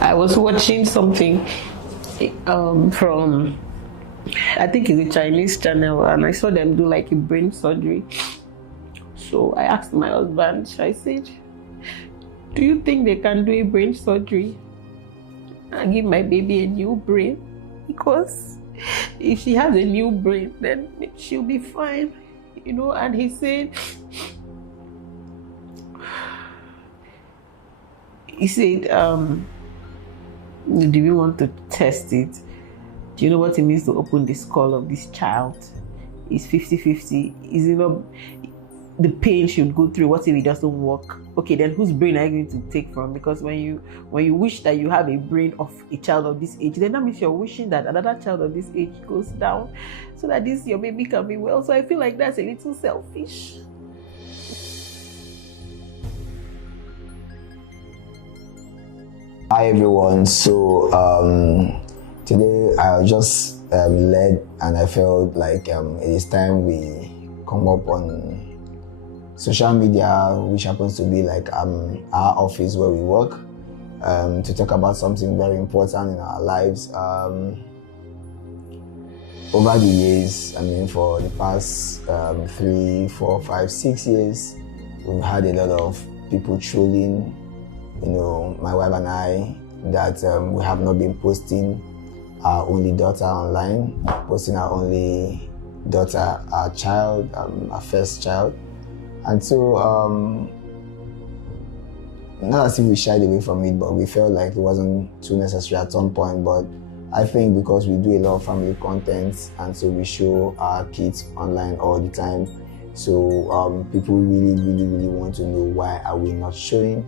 I was watching something from, I think it's a Chinese channel, and I saw them do like a brain surgery. So I asked my husband, I said, do you think they can do a brain surgery and give my baby a new brain? Because if she has a new brain, then she'll be fine, you know. And he said, do we want to test it? Do you know what it means to open the skull of this child? It's 50-50. Is it not the pain she'll go through? What if it doesn't work? Okay, then whose brain are you going to take from? Because when you wish that you have a brain of a child of this age, then that means you're wishing that another child of this age goes down so that this your baby can be well. So I feel like that's a little selfish. Hi everyone. So today I was just led, and I felt like it is time we come up on social media, which happens to be like our office where we work, to talk about something very important in our lives. Over the years, I mean, for the past 3, 4, 5, 6 years, we've had a lot of people trolling, you know, my wife and I, that we have not been posting our only daughter online, posting our only daughter, our child, our first child. And so, not as if we shied away from it, but we felt like it wasn't too necessary at some point. But I think because we do a lot of family content, and so we show our kids online all the time, so people really want to know, why are we not showing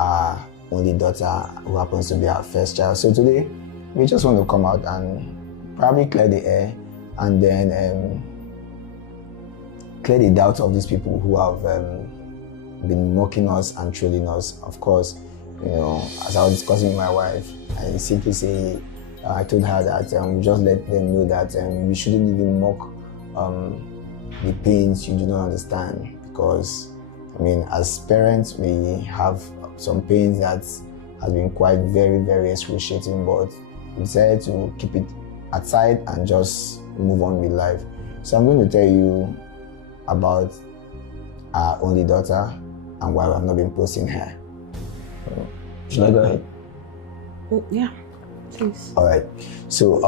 our only daughter, who happens to be our first child? So today, we just want to come out and probably clear the air, and then clear the doubts of these people who have been mocking us and trolling us. Of course, you know, as I was discussing with my wife, I simply say, I told her that we just let them know that we shouldn't even mock the pains you do not understand, because I mean, as parents, we have some pains that has been quite very excruciating, but we decided to keep it aside and just move on with life. So I'm going to tell you about our only daughter and why we have not been posting her. Should I go ahead? Yeah, please. All right. So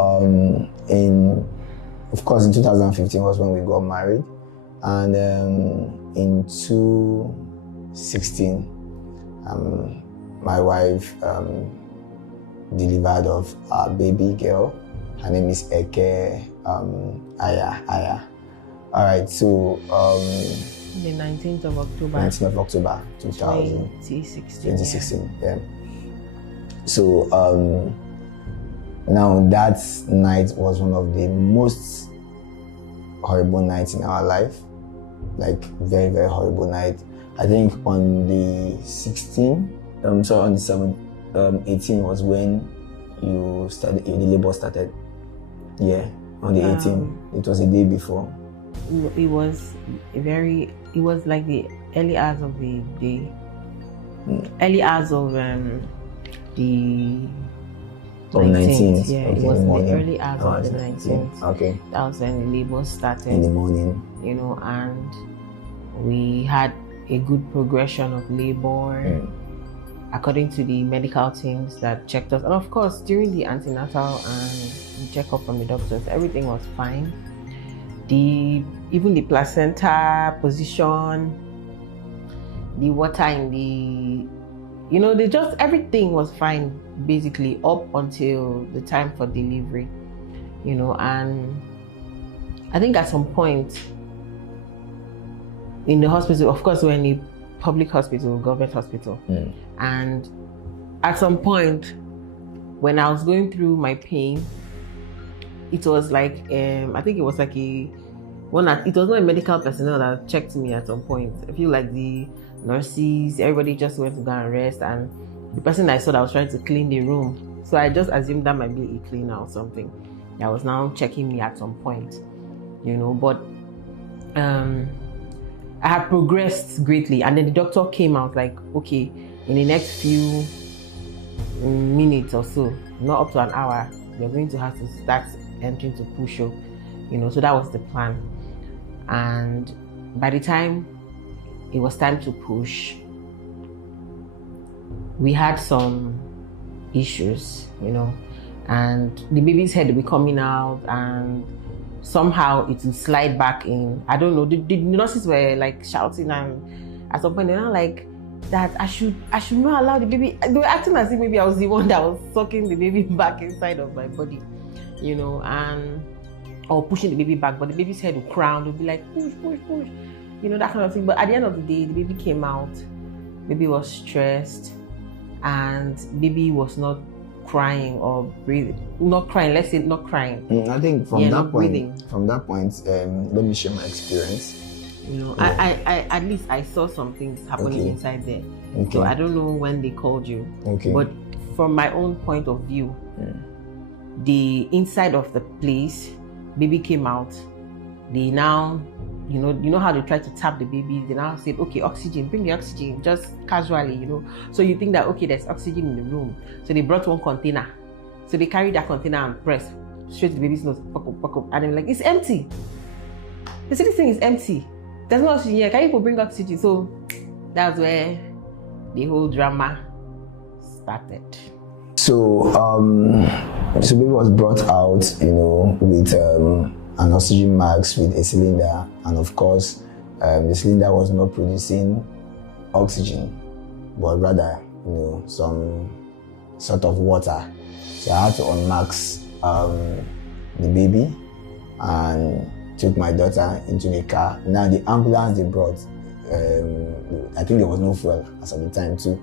of course in 2015 was when we got married, and in 2016 my wife delivered of our baby girl. Her name is Eke Aya. All right, so the 19th of October. 19th of October 2016. Yeah. So now that night was one of the most horrible nights in our life, like very horrible night. I think on the 16th, on the 7th, 18 was when you started, the labor started. Yeah, on the 18th. It was a day before. It was like the early hours of the day. Early hours of the 19th. Yeah, okay, it was the early hours of the 19th. Okay. That was when the labor started. In the morning. You know, and we had a good progression of labor, according to the medical teams that checked us. And of course, during the antenatal and the checkup from the doctors, everything was fine. Even the placenta position, the water in the, you know, everything was fine basically up until the time for delivery, you know. And I think at some point in the hospital, of course, we're in a public hospital, government hospital, and at some point when I was going through my pain, it was like I think it was like it was not a medical personnel that checked me at some point. I feel like the nurses, everybody just went to go and rest, and the person I saw that was trying to clean the room, so I just assumed that might be a cleaner or something that was now checking me at some point, you know. But I had progressed greatly, and then the doctor came out like, okay, in the next few minutes or so, not up to an hour, you're going to have to start entering to push up, so that was the plan. And by the time it was time to push, we had some issues, and the baby's head will be coming out, and somehow it will slide back in. I don't know. The nurses were like shouting, and at some point they're not like that. I should not allow the baby. They were acting as if maybe I was the one that was sucking the baby back inside of my body, or pushing the baby back. But the baby's head would crown. Would be like push, that kind of thing. But at the end of the day, the baby came out. Baby was stressed, and baby was not crying or breathing. Not crying. Let's say not crying. I think from that point, let me share my experience. I at least I saw some things happening inside there. Okay. So I don't know when they called you. Okay. But from my own point of view, the inside of the place, baby came out. They now, you know how they try to tap the baby. They now said, okay, oxygen, bring the oxygen, just casually, So you think that, okay, there's oxygen in the room. So they brought one container. So they carried that container and press straight to the baby's nose, poke up. And they're like, it's empty. They said, this thing is empty. There's no oxygen here. Can you bring oxygen? So that's where the whole drama started. So, baby was brought out, with an oxygen mask with a cylinder, and of course, the cylinder was not producing oxygen, but rather, some sort of water. So I had to unmask the baby and took my daughter into the car. Now the ambulance they brought, I think there was no fuel as at the time too.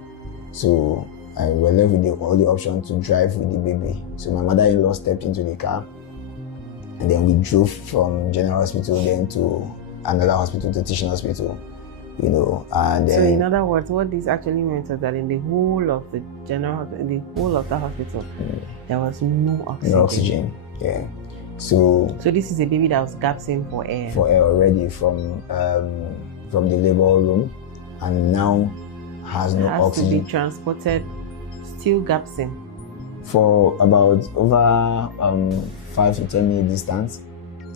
So I was left with the only option to drive with the baby. So my mother-in-law stepped into the car, and then we drove from General Hospital then to another hospital, to Teaching Hospital, and then... So in other words, what this actually meant was that in the whole of the General, in the whole of that hospital, there was no oxygen. No oxygen, yeah. So this is a baby that was gasping for air. For air already from the labor room, and now has no oxygen. To be transported, still gasping. For about over 5 to 10 minute distance,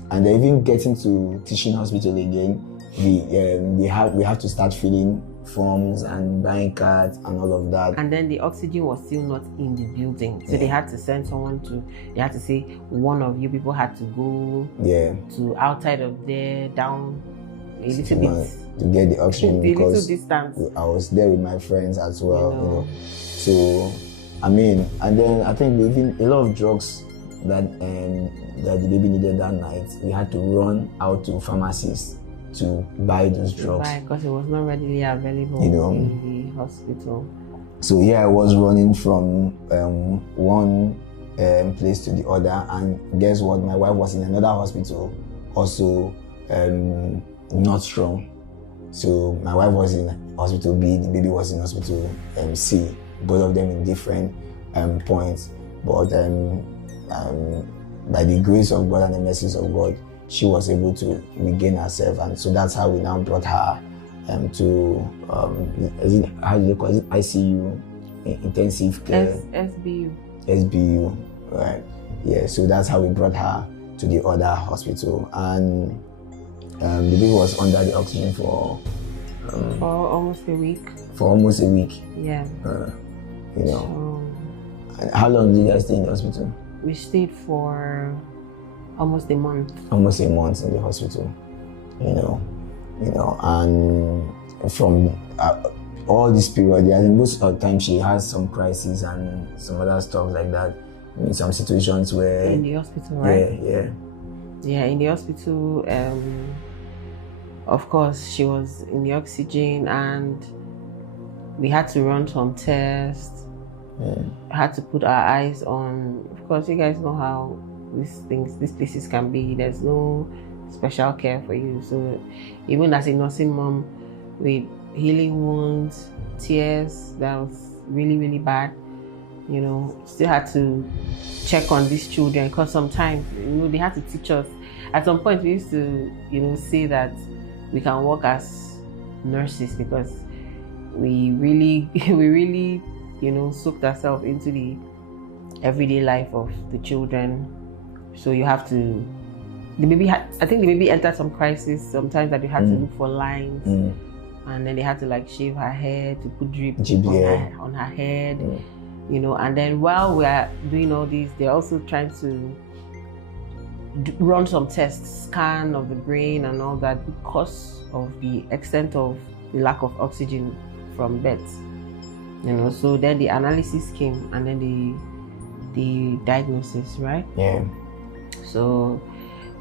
and they're even getting to Teaching Hospital again. We have to start filling forms and buying cards and all of that. And then the oxygen was still not in the building, so they had to send someone they had to say one of you people had to go to outside of there, down a little bit to get the oxygen, because distance. I was there with my friends as well, So and then I think even a lot of drugs that the baby needed that night, we had to run out to pharmacies to buy those drugs. Because it was not readily available in the hospital. So I was running from one place to the other, and guess what? My wife was in another hospital, also not strong. So my wife was in hospital B, the baby was in hospital C, both of them in different points. But by the grace of God and the mercies of God, she was able to regain herself, and so that's how we now brought her to how do you call it? ICU, intensive care. SBU, right? Yeah. So that's how we brought her to the other hospital, and the baby was under the oxygen for almost a week. For almost a week. Yeah. How long did you guys stay in the hospital? We stayed for almost a month. Almost a month in the hospital, and from all this period, most of the time she has some crises and some other stuff like that. In some situations where in the hospital, right? Yeah, in the hospital. Of course, she was in the oxygen, and we had to run some tests. Had to put our eyes on. Of course, you guys know how these places can be. There's no special care for you. So even as a nursing mom with healing wounds, tears, that was really, really bad. Still had to check on these children, because sometimes, they had to teach us. At some point, we used to, say that we can work as nurses, because we really soaked herself into the everyday life of the children. So you have to, I think the baby entered some crisis sometimes, that you had to look for lines, and then they had to like shave her hair, to put drip on her head, and then while we are doing all this, they're also trying to run some tests, scan of the brain and all that, because of the extent of the lack of oxygen from birth. So then the analysis came, and then the diagnosis, right? Yeah. So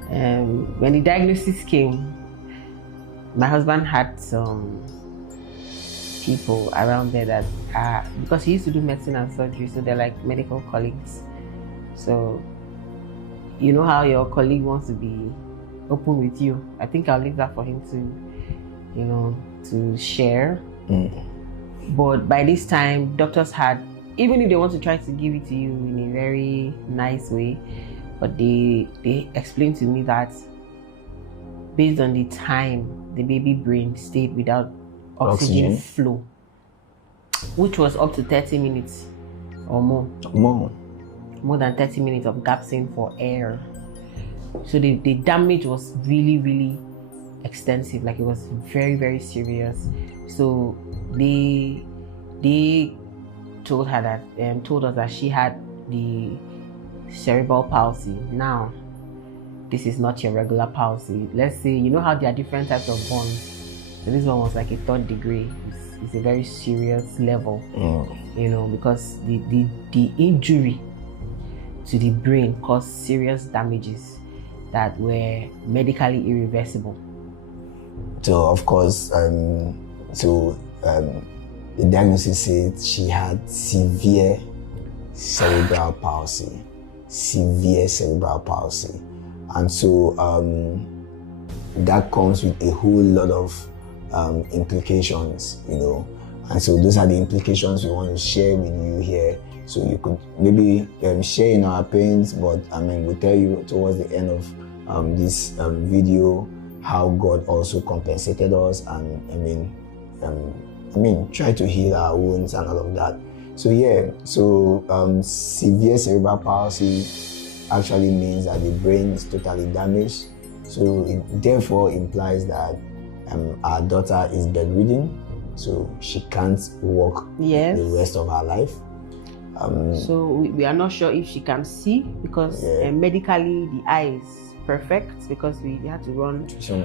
when the diagnosis came, my husband had some people around there that because he used to do medicine and surgery, so they're like medical colleagues. So you know how your colleague wants to be open with you. I think I'll leave that for him to share. But by this time, doctors had, even if they want to try to give it to you in a very nice way, but they explained to me that based on the time the baby brain stayed without oxygen flow, which was up to 30 minutes or more than 30 minutes of gasping for air. So the damage was really, really extensive. Like, it was very, very serious. So they told her that told us that she had the cerebral palsy. Now, this is not your regular palsy. Let's say, you know how there are different types of burns. So this one was like a 3rd degree. It's a very serious level, because the injury to the brain caused serious damages that were medically irreversible. So of course, the diagnosis said she had severe cerebral palsy. And so that comes with a whole lot of implications, and so those are the implications we want to share with you here. So you could maybe share in our pains, but we'll tell you towards the end of this video how God also compensated us, and try to heal our wounds and all of that. So severe cerebral palsy actually means that the brain is totally damaged. So it therefore implies that our daughter is bedridden, so she can't walk the rest of her life. So we are not sure if she can see, because medically the eye is perfect, because we had to run some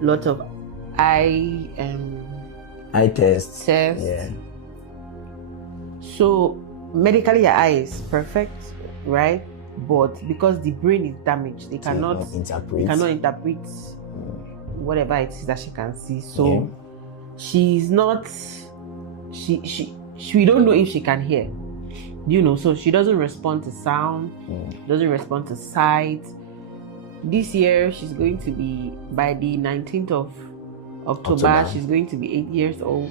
lot of eye tests. Yeah. So medically your eye is perfect, right? But because the brain is damaged, they cannot interpret whatever it is that she can see. So she's not. We don't know if she can hear. So she doesn't respond to sound, doesn't respond to sight. This year she's going to be, by the 19th of October, she's going to be 8 years old.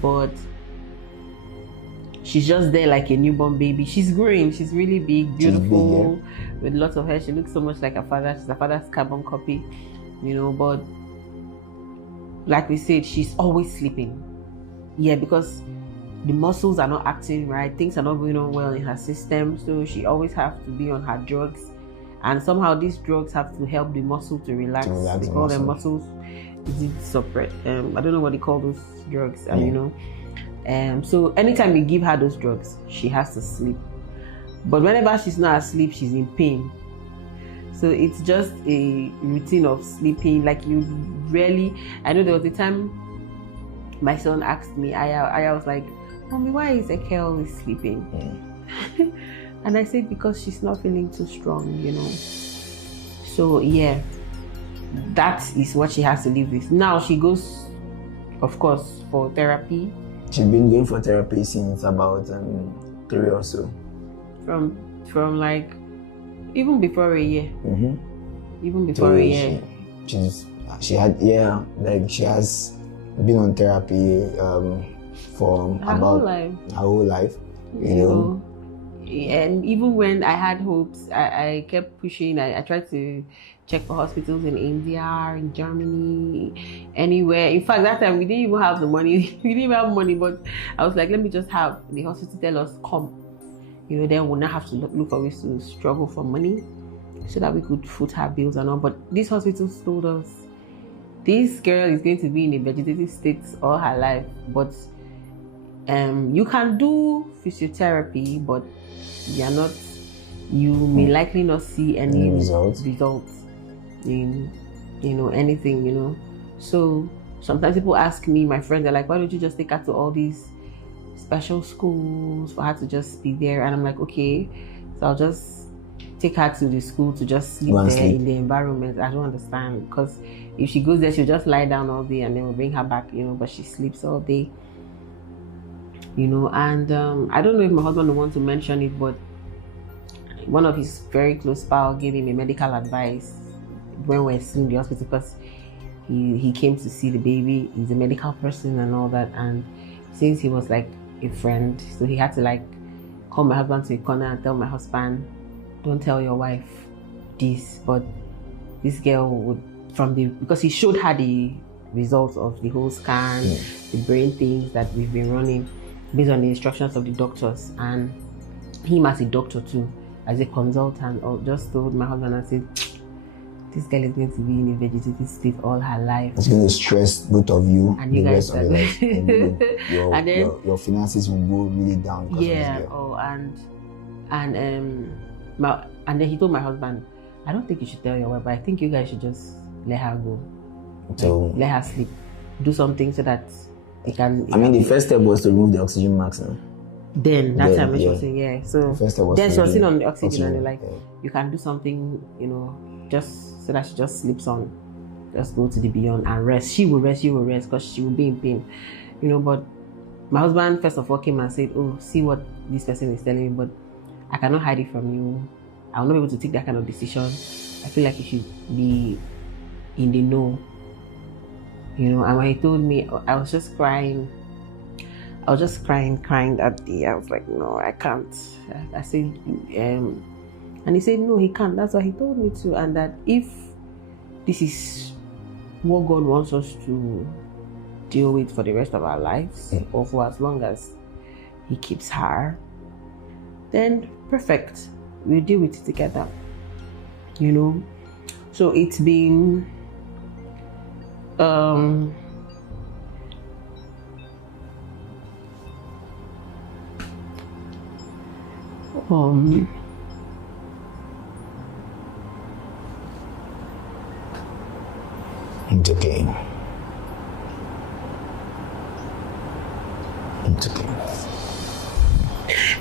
But she's just there like a newborn baby. She's growing. She's really big, beautiful, with lots of hair. She looks so much like her father. She's her father's carbon copy, but like we said, she's always sleeping. Yeah, because the muscles are not acting right. Things are not going on well in her system. So she always has to be on her drugs. And somehow these drugs have to help the muscle to relax. They call them muscles. Suppress. I don't know what they call those drugs. So anytime we give her those drugs, she has to sleep. But whenever she's not asleep, she's in pain. So it's just a routine of sleeping. Like, you rarely. I know there was a time my son asked me, I was like, "Mommy, why is Eke always sleeping?" And I said, because she's not feeling too strong, So that is what she has to live with. Now she goes, of course, for therapy. She's been going for therapy since about 3 or so. From like even before a year. Even before a year. She has been on therapy for her whole life. And even when I had hopes, I kept pushing. I tried to check for hospitals in India, in Germany, anywhere. In fact, that time we didn't even have the money. We didn't even have money, but I was like, let me just have the hospital tell us, come. You know, then we'll not have to look for ways to struggle for money so that we could foot her bills and all. But these hospitals told us, this girl is going to be in a vegetative state all her life, but you can do physiotherapy, but you may likely not see any results in, anything, So sometimes people ask me, my friends are like, why don't you just take her to all these special schools for her to just be there? And I'm like, okay, so I'll just take her to the school to just sleep there in the environment. I don't understand, because if she goes there, she'll just lie down all day and then we'll bring her back, but she sleeps all day, and I don't know if my husband will want to mention it, but one of his very close pals gave him a medical advice when we were in the hospital, because he came to see the baby. He's a medical person and all that, and since he was like a friend, so he had to call my husband to a corner and tell my husband, don't tell your wife this, but this girl would, because he showed her the results of the whole scan, the brain things that we've been running based on the instructions of the doctors, and him as a doctor too, as a consultant, or just told my husband and said, this girl is going to be in a vegetative state all her life. It's going to stress both of you and you guys are life. Your finances will go really down. And then he told my husband, I don't think you should tell your wife, but I think you guys should just let her go. So let her sleep. Do something so that it can. The first step was to remove the oxygen mask. Then that time she was saying, So then she was sitting on the oxygen and they're like, you can do something, just so that she just sleeps on. Just go to the beyond and rest. She will rest, you will rest, because she will be in pain. But my husband first of all came and said, oh, see what this person is telling me, but I cannot hide it from you. I will not be able to take that kind of decision. I feel like you should be in the know. And when he told me, I was just crying. I was just crying that day. I was like, no, I can't. I said, and he said, no, he can't. That's what he told me to. And that if this is what God wants us to deal with for the rest of our lives, or for as long as he keeps her, then perfect. We'll deal with it together. So it's been It's okay. It's okay.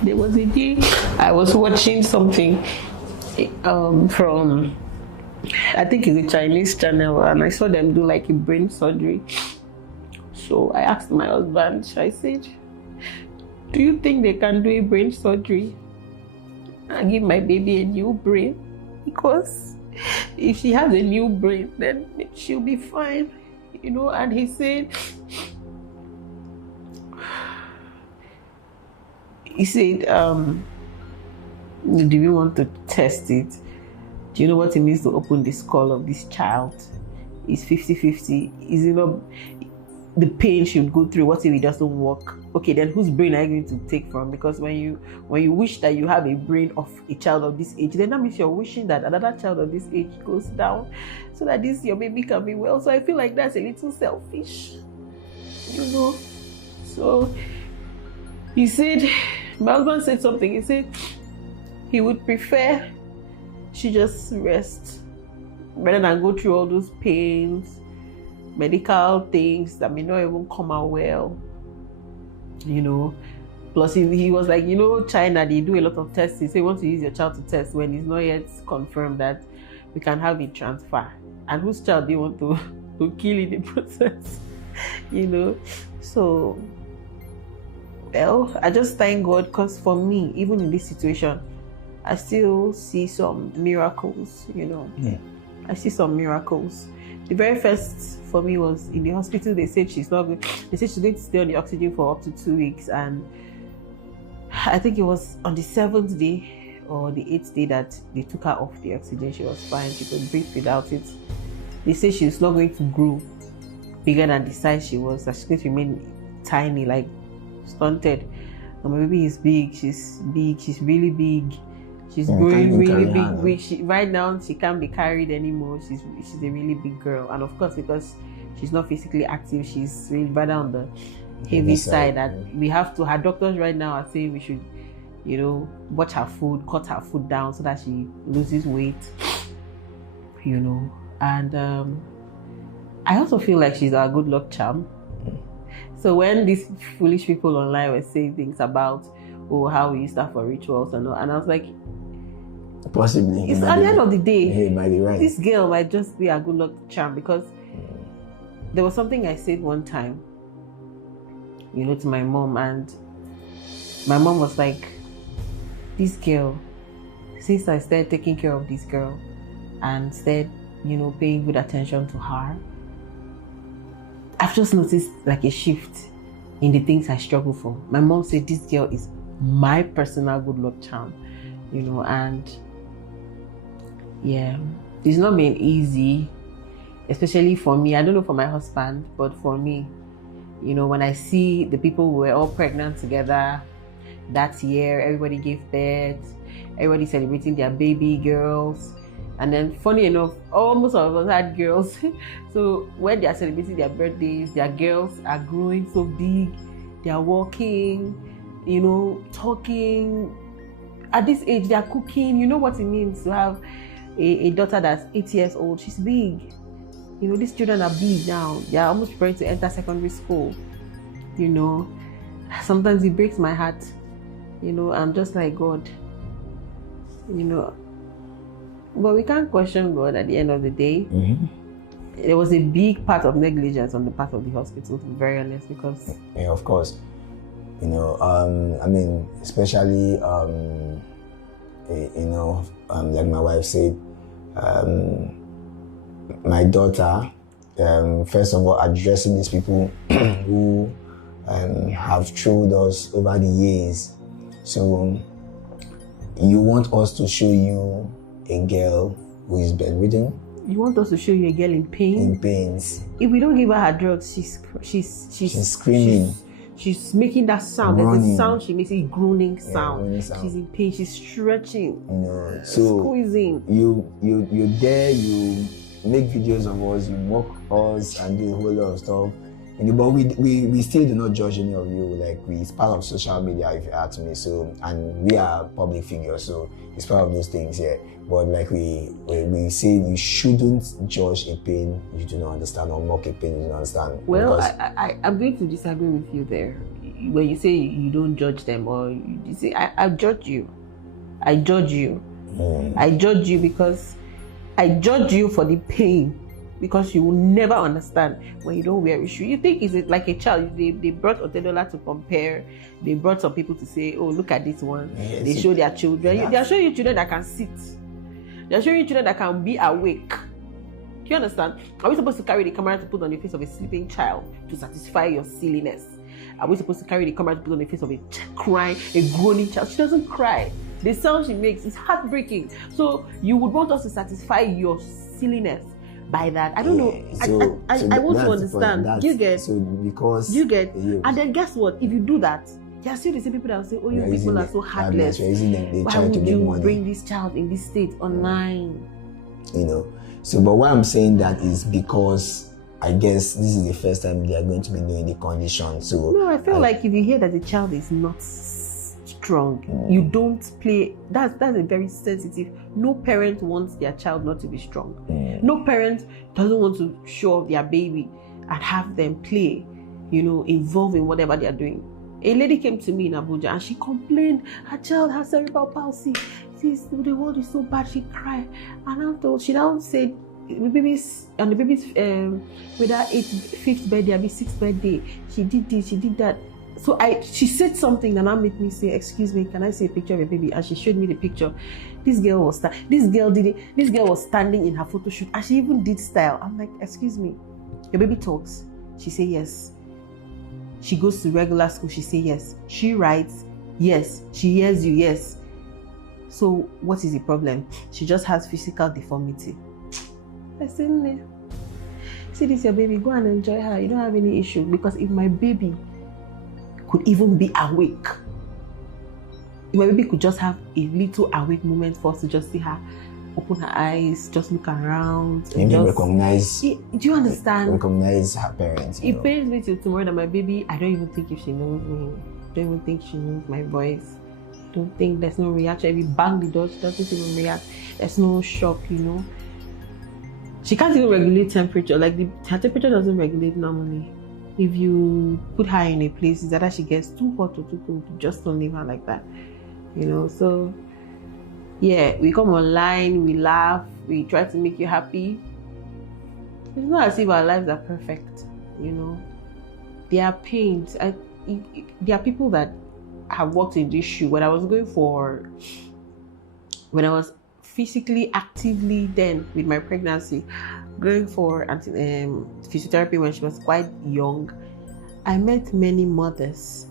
There was a day I was watching something from, I think it's a Chinese channel, and I saw them do a brain surgery. So I asked my husband, I said, do you think they can do a brain surgery and give my baby a new brain? Because if she has a new brain, then she'll be fine, And he said, do we want to test it? Do you know what it means to open the skull of this child? It's 50-50. Is the pain she would go through? What if it doesn't work? Okay, then whose brain are you going to take from? Because when you wish that you have a brain of a child of this age, then that means you're wishing that another child of this age goes down so that your baby can be well. So I feel like that's a little selfish, So he said, my husband said something. He said he would prefer she just rest rather than go through all those pains, medical things that may not even come out well. Plus he was like, China, they do a lot of testing, so you want to use your child to test when it's not yet confirmed that we can have a transfer, and whose child they want to kill in the process. So I just thank God, because for me, even in this situation, I still see some miracles. I see some miracles. The very first for me was in the hospital. They said she's not good. They said she's going to stay on the oxygen for up to 2 weeks, and I think it was on the 7th day or the 8th day that they took her off the oxygen, she was fine. She could breathe without it. They say she's not going to grow bigger than the size she was. That she's going to remain tiny, like stunted. And my baby is big. She's big. She's really big. She's growing really big. Right now, she can't be carried anymore. She's a really big girl. And of course, because she's not physically active, she's really rather on the heavy side. And we have to, her doctors right now are saying we should, watch her food, cut her food down so that she loses weight, And I also feel like she's our good luck charm. So when these foolish people online were saying things about, how we use that for rituals and all, and I was like, possibly. It's at the end of the day, hey, might be right. This girl might just be a good luck charm, because there was something I said one time, to my mom, and my mom was like, this girl, since I started taking care of this girl and started, paying good attention to her, I've just noticed like a shift in the things I struggle for. My mom said this girl is my personal good luck charm, and yeah, it's not been easy, especially for me. I don't know for my husband, but for me, when I see the people who were all pregnant together that year, everybody gave birth, everybody celebrating their baby girls. And then, funny enough, almost all of us had girls. So when they are celebrating their birthdays, their girls are growing so big. They are walking, talking. At this age, they are cooking. You know what it means to have a daughter that's 8 years old. She's big. These children are big now. They are almost preparing to enter secondary school. Sometimes it breaks my heart. I'm just like, God, But we can't question God at the end of the day. Mm-hmm. There was a big part of negligence on the part of the hospital, to be very honest, because... Yeah, of course. Especially, like my wife said, my daughter, first of all, addressing these people who have trolled us over the years. So, you want us to show you a girl who is bedridden? You want us to show you a girl in pain? In pains. If we don't give her her drugs, she's screaming. She's making that sound. Groaning. There's a sound she makes, a groaning sound. Groaning sound. She's in pain. She's stretching. So squeezing. You dare, you make videos of us, you mock us, and do a whole lot of stuff. But we still do not judge any of you. Like, it's part of social media, if you ask me. So, and we are public figures, so it's part of those things, yeah. But like we say, you shouldn't judge a pain you do not understand, or mock a pain you don't understand. Well, I'm going to disagree with you there. When you say you don't judge them, or you say I judge you. I judge you. I judge you because I judge you for the pain. Because you will never understand when you don't wear a shoe. You think it's like a child. They brought Otedola to compare. They brought some people to say, oh, look at this one. Yes, they show their children. They are showing you children that can sit. They are showing you children that can be awake. Do you understand? Are we supposed to carry the camera to put on the face of a sleeping child to satisfy your silliness? Are we supposed to carry the camera to put on the face of a crying, a groaning child? She doesn't cry. The sound she makes is heartbreaking. So you would want us to satisfy your silliness by that. I don't know. I want to understand. You get? So because you get? And then guess what? If you do that, there are still the same people that will say, "Oh, you people are so heartless. Why would you bring this child in this state online?" So, but why I'm saying that is because I guess this is the first time they are going to be knowing the condition. So no, I feel like if you hear that the child is not strong, you don't play. That's a very sensitive. No parent wants their child not to be strong. No parent doesn't want to show off their baby and have them play, involved in whatever they are doing. A lady came to me in Abuja and she complained her child has cerebral palsy. The world is so bad. She cried, and after she now said the baby's whether 5th birthday, 6th birthday, she did this, she did that. So she said something that now made me say, "Excuse me, can I see a picture of your baby?" And she showed me the picture. This girl was standing in her photo shoot, and she even did style. I'm like, "Excuse me, your baby talks?" She said yes. She goes to regular school. She said yes. She writes yes. She hears you, yes. So what is the problem? She just has physical deformity. I said, "No. See this your baby, go and enjoy her. You don't have any issue." Because if my baby could even be awake, if my baby could just have a little awake moment for us to just see her open her eyes, just look around, and just recognize. Do you understand? Recognize her parents. It pains me till tomorrow that my baby, I don't even think if she knows me. Don't even think she knows my voice. Don't think there's no reaction. If you bang the door, she doesn't even react. There's no shock, you know. She can't even regulate temperature. Like her temperature doesn't regulate normally. If you put her in a place, it's either she gets too hot or too cold. Just don't leave her like that, you know. So yeah, we come online, we laugh, we try to make you happy. It's not as if our lives are perfect, you know. There are pains. There are people that have walked in this shoe. When I was physically actively then with my pregnancy, going for physiotherapy when she was quite young, I met many mothers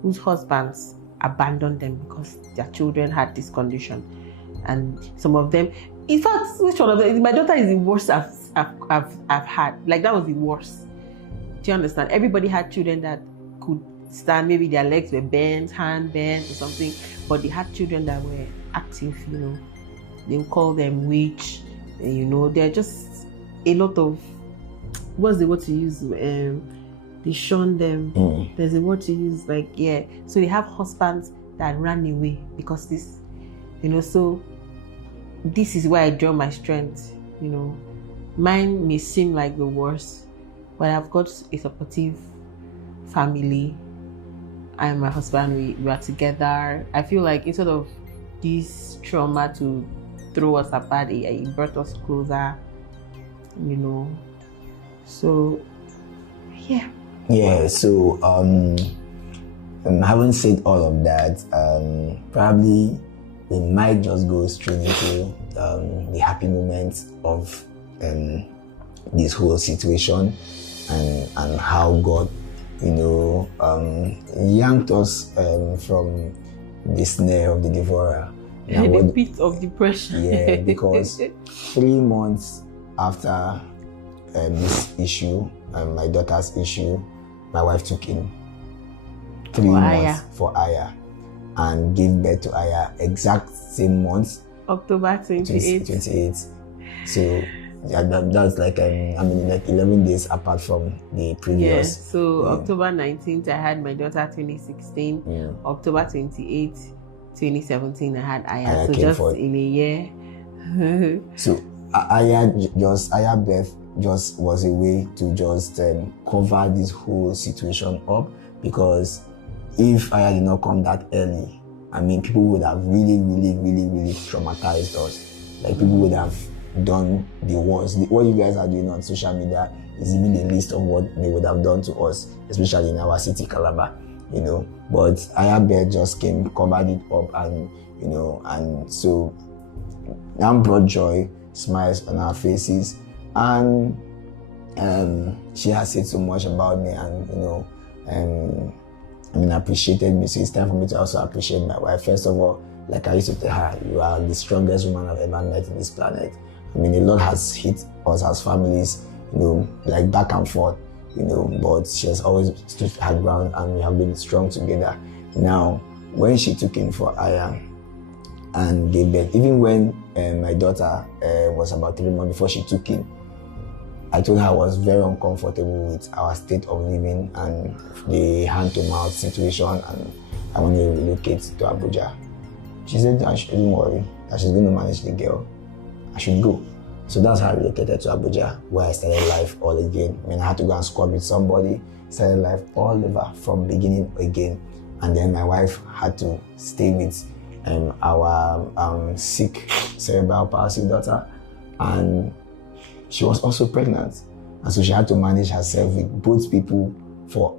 whose husbands abandoned them because their children had this condition. And some of them, in fact, which one of them? My daughter is the worst I've had. Like, that was the worst. Do you understand? Everybody had children that could stand, maybe their legs were bent, hand bent or something, but they had children that were active, you know. They would call them witch, you know. They're just a lot of, what's the word to use? They shun them. There's a word to use, like, yeah. So they have husbands that ran away because this, you know. So this is where I draw my strength, you know. Mine may seem like the worst, but I've got a supportive family. I and my husband, we are together. I feel like instead of this trauma to throw us apart, it brought us closer, you know. So yeah. Yeah, so having said all of that, probably we might just go straight into the happy moments of this whole situation and how God, you know, yanked us from the snare of the devourer. The pit of depression. Yeah, because 3 months after this issue, my daughter's issue, my wife took in 3 months for Aya and gave birth to Aya exact same month, October 28. So that's like like 11 days apart from the previous. Yeah, so October 19th I had my daughter, 2016. Yeah. October 28th, 2017 I had Aya. So just in a year. So Aya birth just was a way to just cover this whole situation up, because if Aya did not come that early, I mean, people would have really traumatized us. Like, people would have done the worst. What you guys are doing on social media is even the list of what they would have done to us, especially in our city, Calabar, you know. But Aya birth just came, covered it up, and you know, and so that brought joy, smiles on our faces. And she has said so much about me, and you know, appreciated me. So it's time for me to also appreciate my wife. First of all, like I used to tell her, you are the strongest woman I've ever met in this planet. I mean, a lot has hit us as families, you know, like back and forth, you know, but she has always stood her ground, and we have been strong together. Now, when she took in for Aya and gave birth, even when my daughter was about 3 months before she took in, I told her I was very uncomfortable with our state of living and the hand-to-mouth situation, and I wanted to relocate to Abuja. She said, don't worry, that she's going to manage the girl. I should go. So that's how I relocated to Abuja, where I started life all again. I mean, I had to go and squad with somebody, started life all over from beginning again. And then my wife had to stay with our sick cerebral palsy daughter, and she was also pregnant, and so she had to manage herself with both people for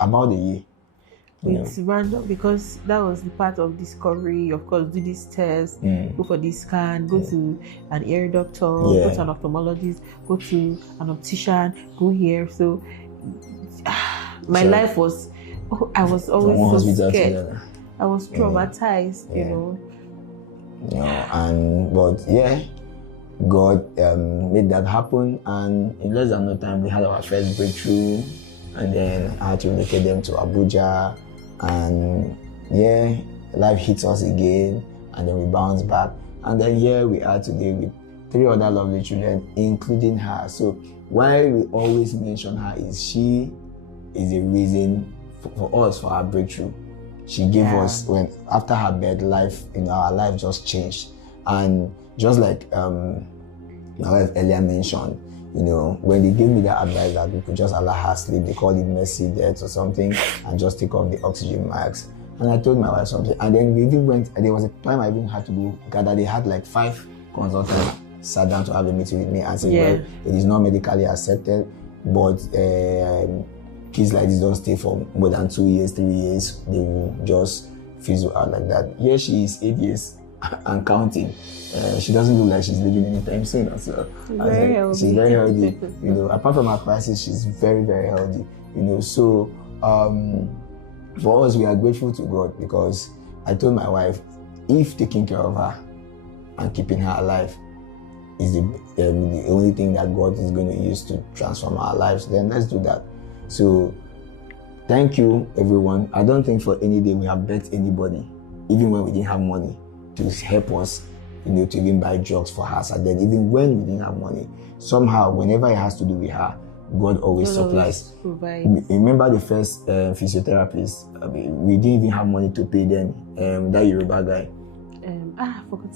about a year. It's random, because that was the part of discovery. Of course, do this test, go for this scan, go to an ear doctor, go to an ophthalmologist, go to an optician, go here. So my life was, I was always so scared. I was traumatized, you know. you know, but yeah, God made that happen, and in less than no time we had our first breakthrough, and then I had to relocate them to Abuja, and yeah, life hits us again, and then we bounce back, and then here we are today with 3 other lovely children, including her. So why we always mention her is she is a reason for us, for our breakthrough. She gave us, when after her birth, life, our life just changed. And just like my wife earlier mentioned, when they gave me that advice that we could just allow her sleep, they called it mercy death or something, and just take off the oxygen masks. And I told my wife something, and then we even went, and there was a time I even had to go gather. They had like 5 consultants sat down to have a meeting with me and said, well, it is not medically accepted, but kids like this don't stay for more than 2 years, 3 years. They will just fizzle out like that. Here she is, 8 years and counting. She doesn't look like she's living anytime soon. So she's very healthy. Apart from her crisis, she's very, very healthy. So for us, we are grateful to God, because I told my wife, if taking care of her and keeping her alive is the only thing that God is going to use to transform our lives, then let's do that. So thank you, everyone. I don't think for any day we have begged anybody, even when we didn't have money, to help us, to even buy drugs for her. And then even when we didn't have money, somehow, whenever it has to do with her, God always supplies. Remember the first physiotherapist? We didn't even have money to pay them. That Yoruba guy. I forgot.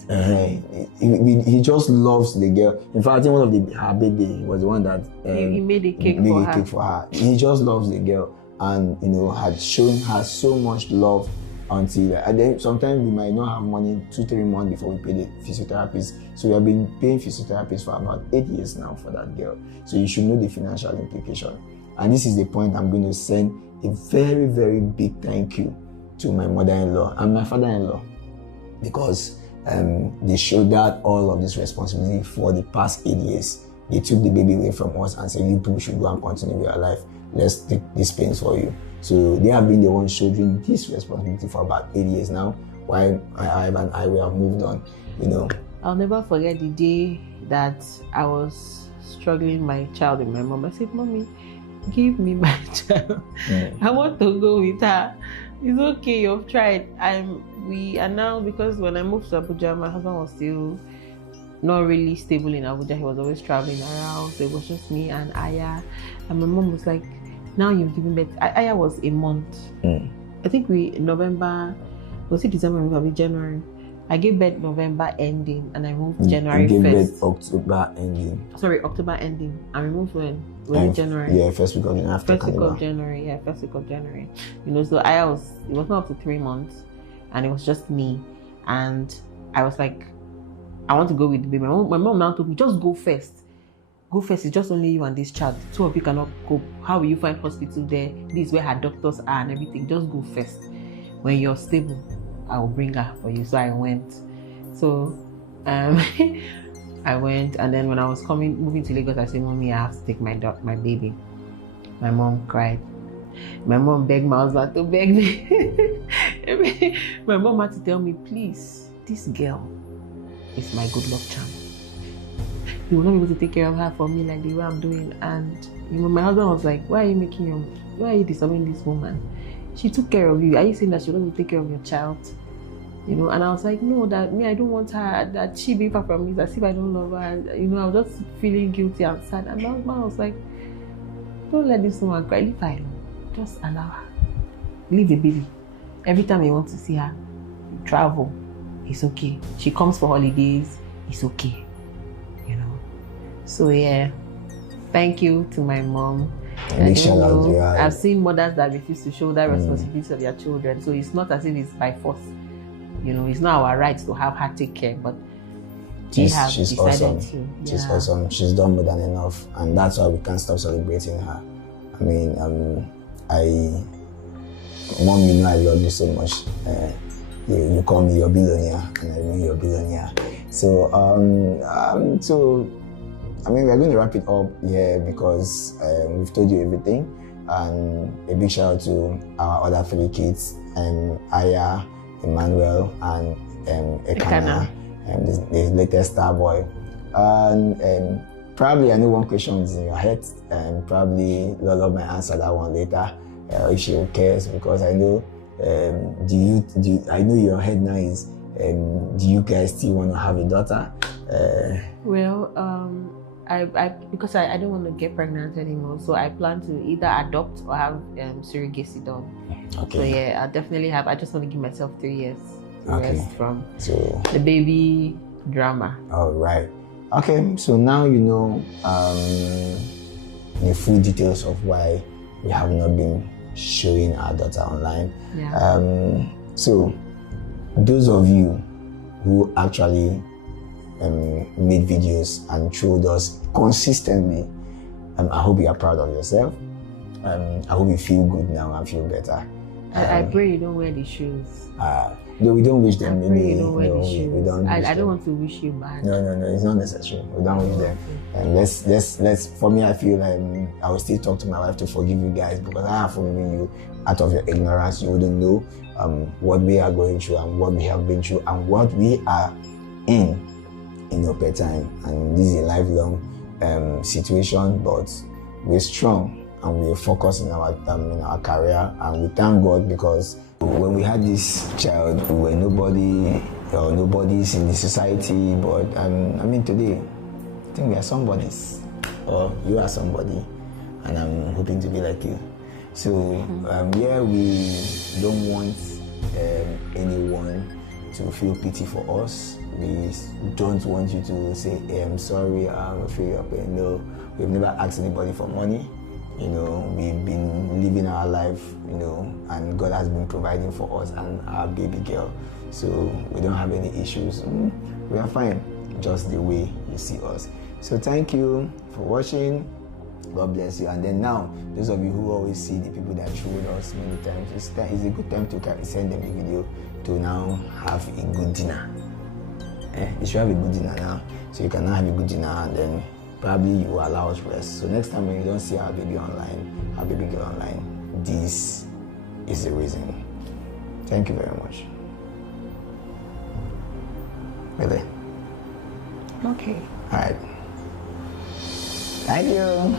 He just loves the girl. In fact, I think one of her birthday was the one that he made a cake for her. He just loves the girl, and had shown her so much love until, and then sometimes we might not have money 2-3 months before we pay the physiotherapist. So we have been paying physiotherapists for about 8 years now for that girl. So you should know the financial implication. And this is the point I'm going to send a very, very big thank you to my mother-in-law and my father-in-law, because they shouldered all of this responsibility for the past 8 years. They took the baby away from us and said, you people should go and continue with your life. Let's take these pains for you. So they have been the ones shouldering this responsibility for about 8 years now, while I and I we have moved on. I'll never forget the day that I was struggling my child with my mom. I said, Mommy, give me my child. I want to go with her. It's okay, you've tried. We are now, because when I moved to Abuja, my husband was still not really stable in Abuja. He was always traveling around. So it was just me and Aya. And my mom was like, now you've given birth. Aya was a month. I think November, was it December, maybe January? I gave birth November ending, and I moved January 1st. You gave birth October ending. Sorry, October ending. I removed when? Was it January? Yeah, first week of January. First week of January. So Aya it was not up to 3 months, and it was just me. And I was like, I want to go with the baby. My mom now told me, just go first. Go first, it's just only you and this child. 2 of you cannot cope. How will you find hospital there? This is where her doctors are and everything. Just go first. When you're stable, I will bring her for you. So I went. So I went, and then when I was moving to Lagos, I said, Mommy, I have to take my baby. My mom cried. My mom begged my husband to beg me. My mom had to tell me, please, this girl is my good luck charm. You will not be able to take care of her for me like the way I'm doing. And my husband was like, why are you disturbing this woman? She took care of you. Are you saying that she will not take care of your child? And I was like, no, that I don't want her, that she be far from me, as if I don't love her. I was just feeling guilty and sad. And my husband was like, don't let this woman cry. Leave her alone. Just allow her. Leave the baby. Every time you want to see her, travel, it's okay. She comes for holidays, it's okay. So yeah, thank you to my mom. I've seen mothers that refuse to show that responsibility of their children. So it's not as if it's by force. It's not our right to have her take care, but she's awesome. She's awesome. She's done more than enough, and that's why we can't stop celebrating her. I mean, Mom, I love you so much. You call me your billionaire, and I mean your billionaire. So we're going to wrap it up here because we've told you everything. And a big shout out to our other 3 kids, Aya, Emmanuel, and Ekana, the latest star boy. And probably I know one question is in your head, and probably LoLo might answer that one later if she cares, because I know I know your head now is do you guys still want to have a daughter? I because I don't want to get pregnant anymore, so I plan to either adopt or have surrogacy done. Okay. So yeah, I'll definitely have. I just want to give myself 3 years to rest from the baby drama. All right. Okay. So now you know the full details of why we have not been showing our daughter online. Yeah. So those of you who actually made videos and showed us consistently, I hope you are proud of yourself. I hope you feel good now and feel better. I pray you don't wear the shoes. No, we don't wish them. I pray you don't wear the shoes. We don't. I don't want to wish you bad. No, it's not necessary. We don't wish them. And let's. For me, I feel I will still talk to my wife to forgive you guys, because I have forgiven you out of your ignorance. You wouldn't know what we are going through and what we have been through and what we are in upper time. And this is a lifelong situation, but we're strong and we're focused in our career, and we thank God, because when we had this child, we were nobody or nobodies in the society, but today I think we are somebodies, or you are somebody, and I'm hoping to be like you. So we don't want anyone to feel pity for us. We don't want you to say, hey, I'm sorry, I'm feel your pain. No, we've never asked anybody for money. We've been living our life, and God has been providing for us and our baby girl. So we don't have any issues. We are fine, just the way you see us. So thank you for watching. God bless you. And then now, those of you who always see the people that showed us many times, it's a good time to send them a video to now have a good dinner. You should have a good dinner now. So you can now have a good dinner, and then probably you will allow us rest. So next time when you don't see our baby online, our baby girl online, this is the reason. Thank you very much. Really? Okay. All right. Thank you.